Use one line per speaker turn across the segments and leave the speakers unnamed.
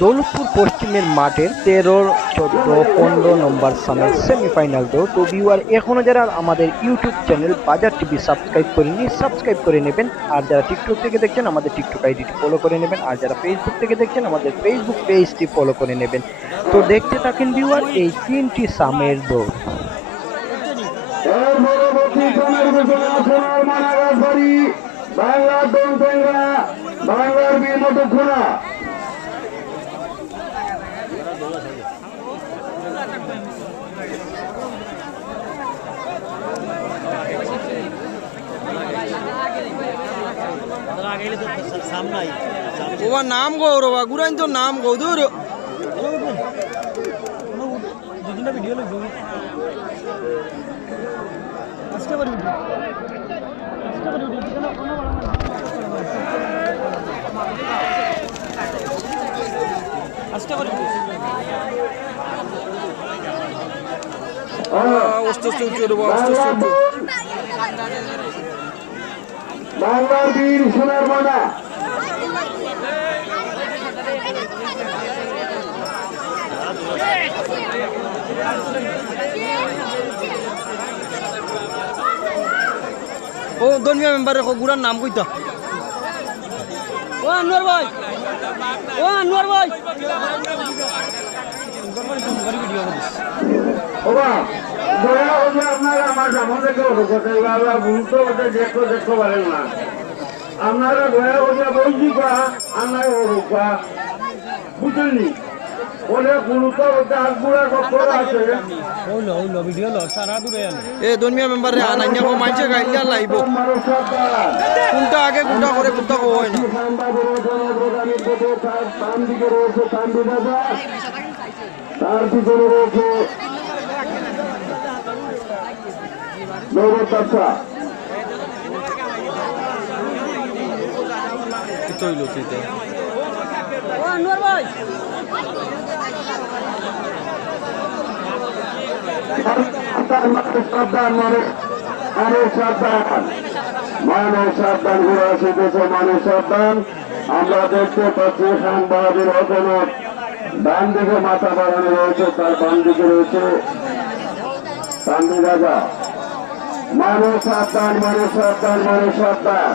দৌলতপুর পশ্চিমের মাঠের তেরো চোদ্দ, পনেরো নম্বর সামের সেমিফাইনাল দৌড় তো ভিউয়ার এখনও যারা আমাদের YouTube channel Bazaar TV subscribe করেনি সাবস্ক্রাইব করে নেবেন। আর যারা টিকটক থেকে দেখছেন, আমাদের টিকটক আইডিটি ফলো করে নেবেন। আর যারা ফেসবুক থেকে দেখছেন, আমাদের ফেসবুক পেজটি ফলো করে নেবেন। তো দেখতে থাকেন ভিউয়ার এই তিনটি সামের দৌড়।
ওবা নাম গো রবা গুরাইন তো নাম গো দূর অস্ত চৌচু রবা অস্ত চৌচু
বাংলার বীর সোনার মানা
ও দনিয়া মেম্বার রেখো গুরার নাম কইতা। ও আনোয়ার ভাই, ও আনোয়ার ভাই।
আপনারা দয়া হলে বলছি কা আমার অনুকা বুঝলেনি
এ দনিয়া মেম্বার রে আনাইয়া কো মাইছে গাইলা লাইব। কোনটা আগে কোনটা করে কোনটা কো হয় না।
তার পিছনে রয়েছে নৌবত
কি তৈল তুই
মানুষ সাবধান আমরা দেখতে পাচ্ছি খান বাহাদুর হকমত ডান দিকে মাথা বাড়ানো রয়েছে তার বাম দিকে রয়েছে কান্দি রাজা মানুষ সাবধান মানুষ সাবধান মানুষ সাবধান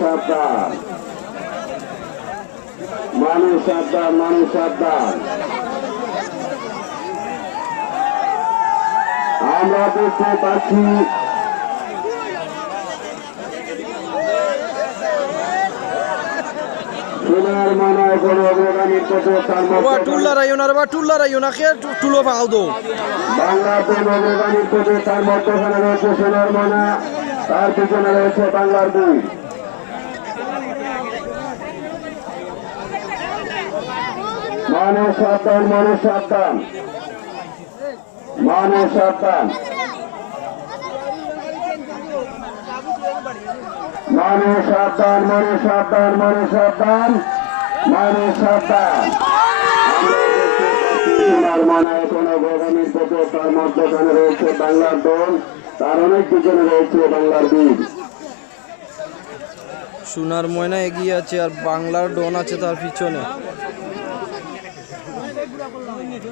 সাবধান। মানুষ সাবধান মানুষ সাবধান। আমরা দেখতে পাচ্ছি
টুলো পাও দো।
বাংলার কোন অগ্রগামীর তার মধ্যখানে রয়েছে সোনার মানা তার পিছনে রয়েছে বাংলার দুই। মানুষ সাবধান মানুষ সাবধান। মানুষ সাবধান। মানুষ সাবধান মানুষ সাবধান মানুষ সাবধান। মানুষ সাবধান। মধ্যখানে রয়েছে তার অনেক পিছনে রয়েছে বাংলার
সোনার ময়না এগিয়ে আছে আর বাংলার ডন আছে তার পিছনে।
এর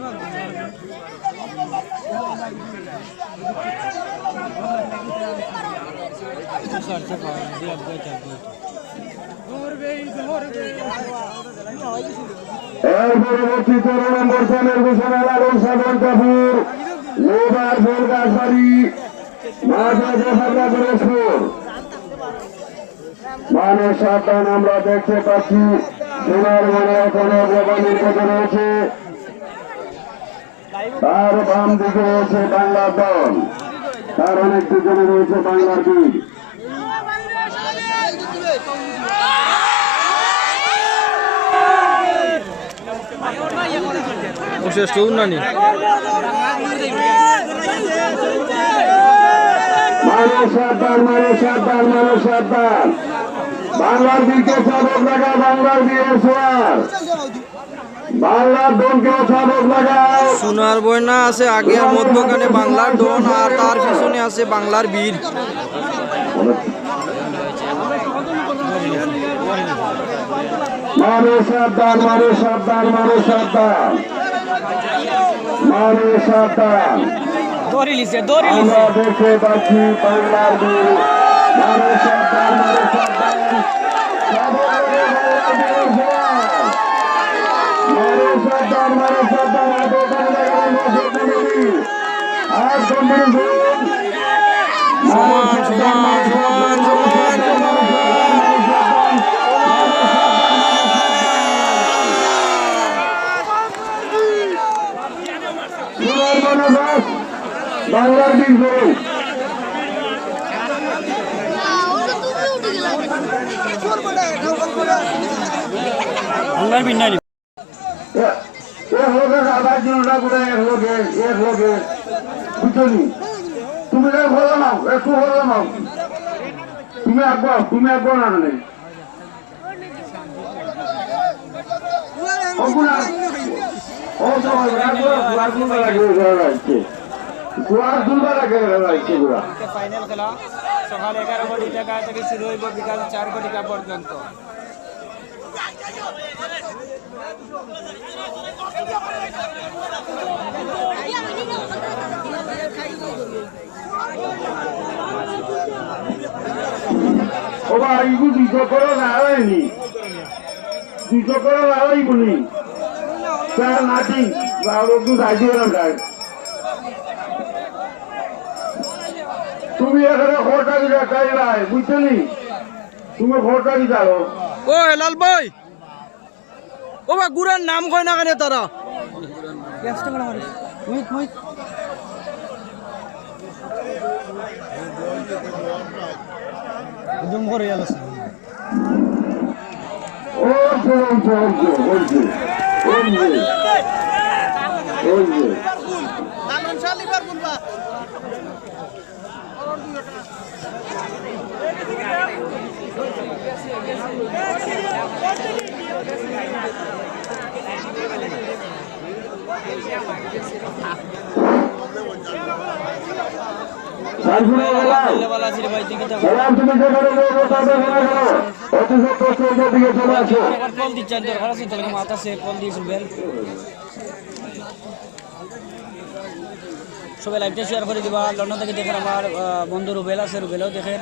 নম্বর স্থানের ঘোষণা লালন সাধন কাপুর বাড়ি মানুষ সাবধান আমরা দেখতে পাচ্ছি, সোনার মনে কোনো ভবানীর কথা রয়েছে। তার বাম দিকে রয়েছে বাংলার দল। তার অনেক পিছনে রয়েছে বাংলার বীর
শেষ উন্নয়নী।
মানুষ সাবধান মানুষ সাবধান মানুষ সাবধান বাংলার দিকে চাবক লাগা বাংলার দিয়ে সোয়ার
সোনার বয়না আছে আগে আর মধ্যখানে বাংলার ডন আর তার পিছনে আছে বাংলার বীর।
সাবধান সাবধান সাবধান। সাবধান।
দড়ি লিছে দড়ি
আমরা দেখতে পাচ্ছি বাংলার বীর সাবধান চাবক লাগা বাংলার দিয়ে সোয়ার। মানুষ সাবধান মানুষ সাবধান আর দোকান লাগানো মসজিদ নবী আর গম্ভীর গুণ
সমান সমান সমান সমান
বাংলার বীর গরু
বাংলার নাই
এক লোকের আবার করে এক লোকে এক লোকে বুঝলি তুমি যাই ভালো নাও একটু ভালো নাও। তুমি আঁকবো তুমি আঁকবো না গুড়া
ফাইনাল খেলা। সকাল এগারো কোটি টাকা থেকে শুরু হইব বিকাল চার কোটি টাকা পর্যন্ত
ও ভাই ইগু দুইশো করে লাগাইনি দুইশো করে লাগাই বলি। স্যার নাটি বাবু একটু সাহায্য করেন তুমি এখানে দিলে যাও
ও হেলাল ভাই। ও বা গুড়ার নাম কয় না কেন তারা?
বলছে করে গেল Thank চৌদ্দ
সবাই লাইভটা শেয়ার করে দিবা। লন্ডন থেকে দেখেন আমার বন্ধু রুবেল আছে, রুবেলও দেখেন।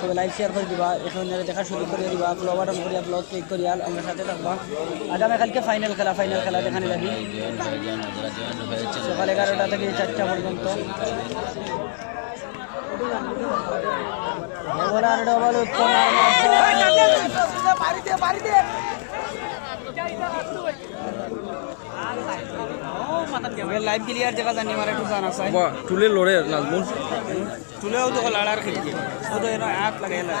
সবাই লাইভ শেয়ার করে দিবা। এখানে দেখা শুরু করে দিবা। ফ্লো বাটন করিয়া ব্লগ ক্লিক করিয়া আমরা সাথে থাকবা। আগামীকালকে ফাইনাল খেলা ফাইনাল খেলা দেখানি লাগি সকাল এগারোটা থেকে চারটা পর্যন্ত। ডবল। লাইভ ক্লিয়ার জায়গা জানি মারে জানা চাই
বাহ টুলে লড়ে নাজমুল
তুলেও তো লাড়ার খেলছি ও তো এনে হাত লাগে না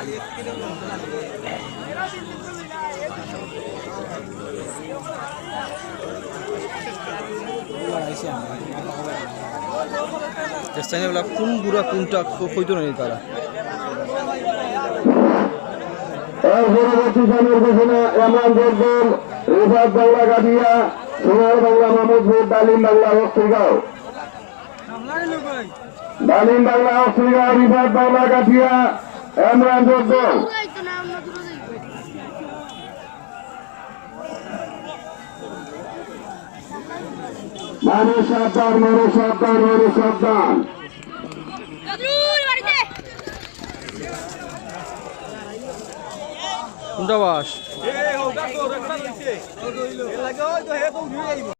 বলা কোন গুড়া কোনটা হইতো না তারা?
পরবর্তী সময়ের বাংলা গাদিয়া, সোনার বাংলা মাহমুদপুর ডালিম বাংলা অস্ত্রীগাঁও ডালিম বাংলা অস্ত্রীগাঁও রিফাত বাংলা গাদিয়া, এমরান দর্দল মানুষ সাবধান মানুষ সাবধান মানুষ সাবধান।
দাবাস বাস